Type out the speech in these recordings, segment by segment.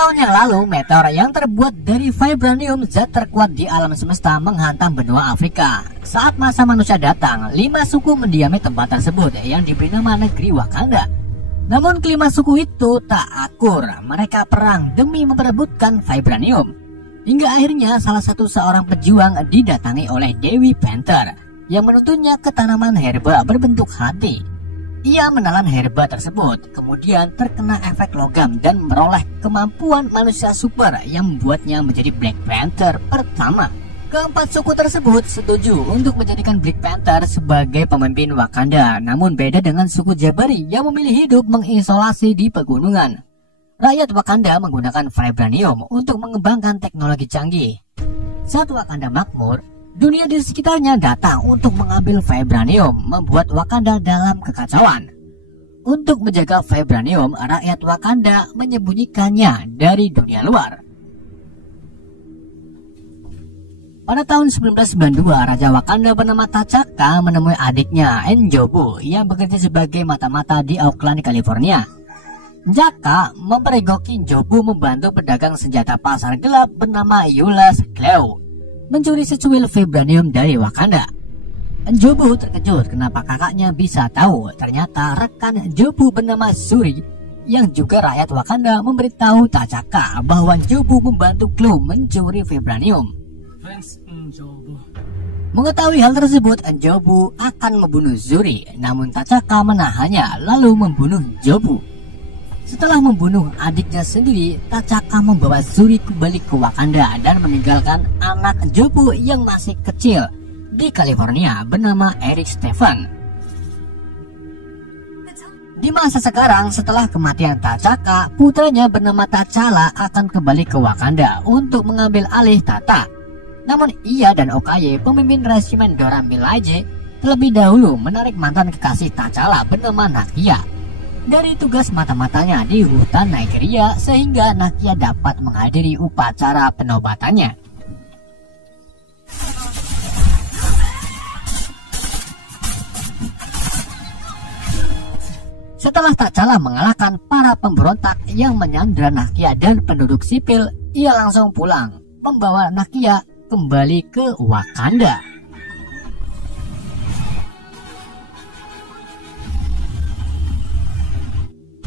tahun yang lalu, meteor yang terbuat dari vibranium, zat terkuat di alam semesta, menghantam benua Afrika. Saat masa manusia datang, 5 suku mendiami tempat tersebut yang diberi nama negeri Wakanda. Namun kelima suku itu tak akur, mereka perang demi memperebutkan vibranium. Hingga akhirnya salah satu seorang pejuang didatangi oleh Dewi Panther yang menuntunnya ke tanaman herba berbentuk hati. Ia menelan herba tersebut, kemudian terkena efek logam dan meroleh kemampuan manusia super yang membuatnya menjadi Black Panther pertama. Keempat suku tersebut setuju untuk menjadikan Black Panther sebagai pemimpin Wakanda, namun beda dengan suku Jabari yang memilih hidup mengisolasi di pegunungan. Rakyat Wakanda menggunakan vibranium untuk mengembangkan teknologi canggih. Saat Wakanda makmur, dunia di sekitarnya datang untuk mengambil vibranium, membuat Wakanda dalam kekacauan. Untuk menjaga vibranium, rakyat Wakanda menyembunyikannya dari dunia luar. Pada tahun 1992, Raja Wakanda bernama T'Chaka menemui adiknya N'Jobu yang bekerja sebagai mata-mata di Oakland, California. T'Chaka mempergoki N'Jobu membantu pedagang senjata pasar gelap bernama Yulas Cleo mencuri secuil vibranium dari Wakanda. N'Jobu terkejut kenapa kakaknya bisa tahu. Ternyata rekan N'Jobu bernama Shuri yang juga rakyat Wakanda memberitahu T'Chaka bahwa N'Jobu membantu Cleo mencuri vibranium. Mengetahui hal tersebut, N'Jobu akan membunuh Shuri, namun T'Chaka menahannya lalu membunuh N'Jobu. Setelah membunuh adiknya sendiri, T'Chaka membawa Shuri kembali ke Wakanda dan meninggalkan anak N'Jobu yang masih kecil di California bernama Eric Stephen. Di masa sekarang, setelah kematian T'Chaka, putranya bernama T'Challa akan kembali ke Wakanda untuk mengambil alih tahta. Namun ia dan Okoye, pemimpin resimen Dora Milaje, terlebih dahulu menarik mantan kekasih T'Challa bernama Nakia dari tugas mata-matanya di hutan Nigeria sehingga Nakia dapat menghadiri upacara penobatannya. Setelah T'Challa mengalahkan para pemberontak yang menyandra Nakia dan penduduk sipil, ia langsung pulang, membawa Nakia kembali ke Wakanda.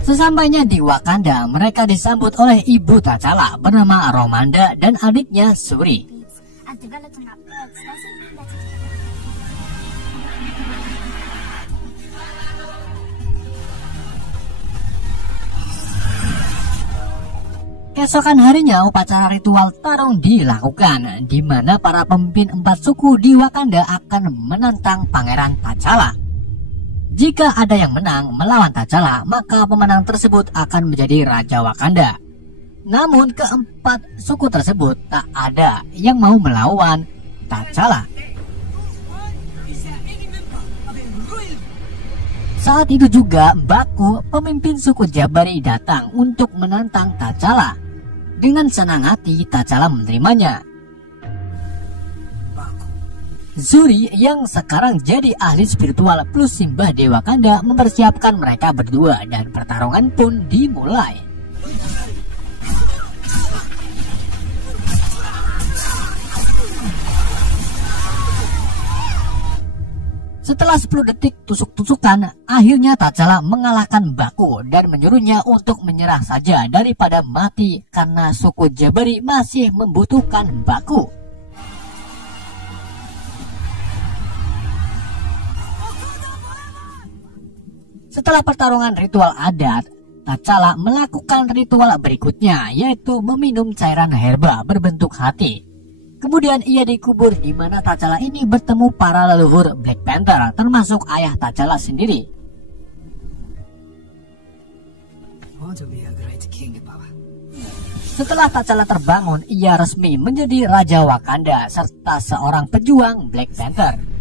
Sesampainya di Wakanda, mereka disambut oleh ibu T'Challa bernama Romanda dan adiknya Shuri. Keesokan harinya upacara ritual tarung dilakukan, di mana para pemimpin 4 suku di Wakanda akan menantang Pangeran T'Challa. Jika ada yang menang melawan T'Challa, maka pemenang tersebut akan menjadi Raja Wakanda. Namun keempat suku tersebut tak ada yang mau melawan T'Challa. Saat itu juga Mbaku, pemimpin suku Jabari, datang untuk menantang T'Challa. Dengan senang hati T'Challa menerimanya. Shuri yang sekarang jadi ahli spiritual plus simbah di Wakanda mempersiapkan mereka berdua dan pertarungan pun dimulai. Setelah 10 detik tusuk-tusukan, akhirnya T'Challa mengalahkan Mbaku dan menyuruhnya untuk menyerah saja daripada mati karena suku Jabari masih membutuhkan Mbaku. Setelah pertarungan ritual adat, T'Challa melakukan ritual berikutnya, yaitu meminum cairan herba berbentuk hati. Kemudian ia dikubur, di mana T'Challa ini bertemu para leluhur Black Panther, termasuk ayah T'Challa sendiri. Setelah T'Challa terbangun, ia resmi menjadi Raja Wakanda serta seorang pejuang Black Panther.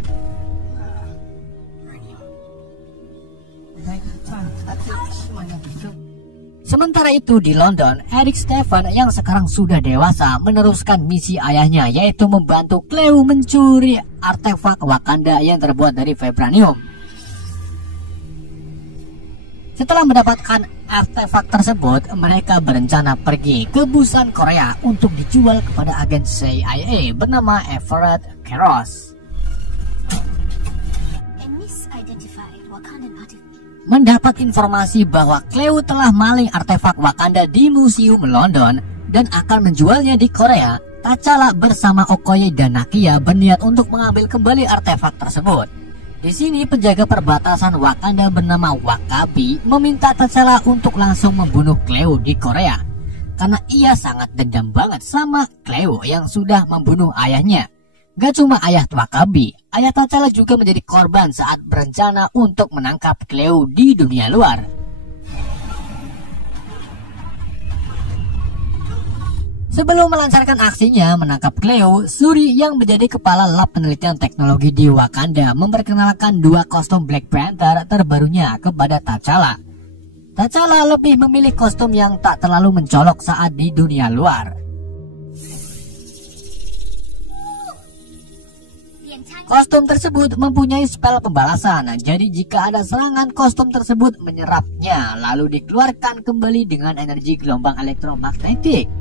Sementara itu di London, Eric Stephen yang sekarang sudah dewasa meneruskan misi ayahnya, yaitu membantu Cleo mencuri artefak Wakanda yang terbuat dari vibranium. Setelah mendapatkan artefak tersebut, mereka berencana pergi ke Busan, Korea untuk dijual kepada agen CIA bernama Everett Keros. Mendapat informasi bahwa Cleo telah maling artefak Wakanda di museum London dan akan menjualnya di Korea, T'Challa bersama Okoye dan Nakia berniat untuk mengambil kembali artefak tersebut. Di sini penjaga perbatasan Wakanda bernama Wakabi meminta T'Challa untuk langsung membunuh Cleo di Korea karena ia sangat dendam banget sama Cleo yang sudah membunuh ayahnya. Gak cuma ayah Wakabi, ayah T'Challa juga menjadi korban saat berencana untuk menangkap Cleo di dunia luar. Sebelum melancarkan aksinya menangkap Cleo, Shuri yang menjadi kepala lab penelitian teknologi di Wakanda memperkenalkan dua kostum Black Panther terbarunya kepada T'Challa. T'Challa lebih memilih kostum yang tak terlalu mencolok saat di dunia luar. Kostum tersebut mempunyai spell pembalasan, jadi jika ada serangan kostum tersebut menyerapnya lalu dikeluarkan kembali dengan energi gelombang elektromagnetik.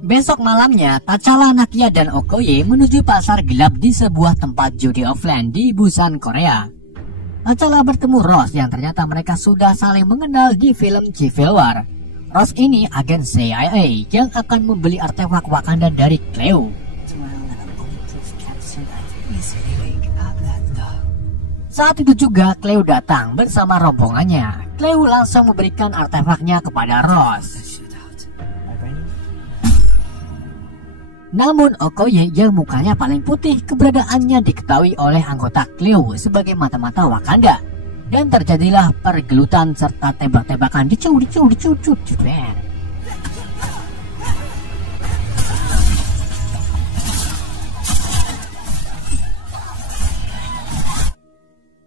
Besok malamnya, T'Challa, Nakia, dan Okoye menuju pasar gelap di sebuah tempat judi offline di Busan, Korea. T'Challa bertemu Ross yang ternyata mereka sudah saling mengenal di film Civil War. Ross ini agen CIA yang akan membeli artefak Wakanda dari Cleo. Saat itu juga Cleo datang bersama rombongannya. Cleo langsung memberikan artefaknya kepada Ross. Namun Okoye yang mukanya paling putih keberadaannya diketahui oleh anggota Cleo sebagai mata-mata Wakanda. Dan terjadilah pergelutan serta tembak-tembakan dicu.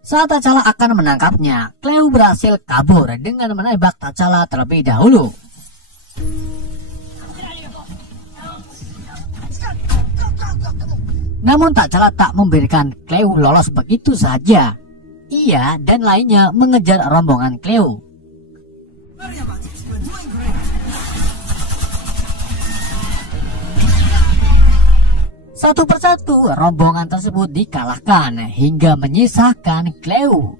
Saat T'Challa akan menangkapnya, Cleo berhasil kabur dengan menembak T'Challa terlebih dahulu. Namun T'Challa tak memberikan Cleo lolos begitu saja. Ia dan lainnya mengejar rombongan Cleo. Satu persatu rombongan tersebut dikalahkan hingga menyisakan Cleo.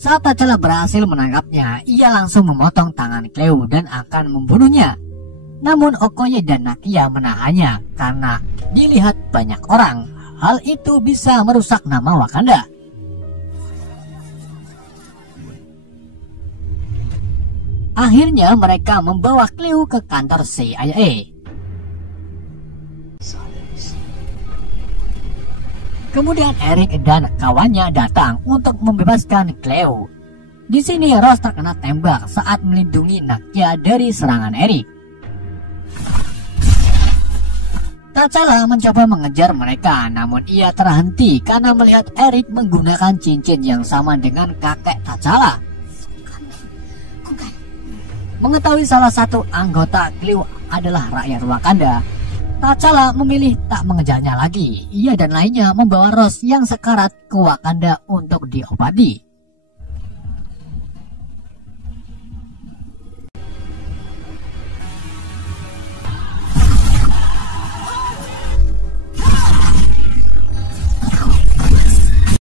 Saat T'Challa berhasil menangkapnya, ia langsung memotong tangan Cleo dan akan membunuhnya. Namun Okoye dan Nakia menahannya karena dilihat banyak orang. Hal itu bisa merusak nama Wakanda. Akhirnya mereka membawa Cleo ke kantor CIA. Kemudian Eric dan kawannya datang untuk membebaskan Cleo. Di sini Ross terkena tembak saat melindungi Nakia dari serangan Eric. T'Challa mencoba mengejar mereka, namun ia terhenti karena melihat Eric menggunakan cincin yang sama dengan kakek T'Challa. Mengetahui salah satu anggota Cleo adalah rakyat Wakanda, T'Challa memilih tak mengejarnya lagi. Ia dan lainnya membawa Ross yang sekarat ke Wakanda untuk diobati.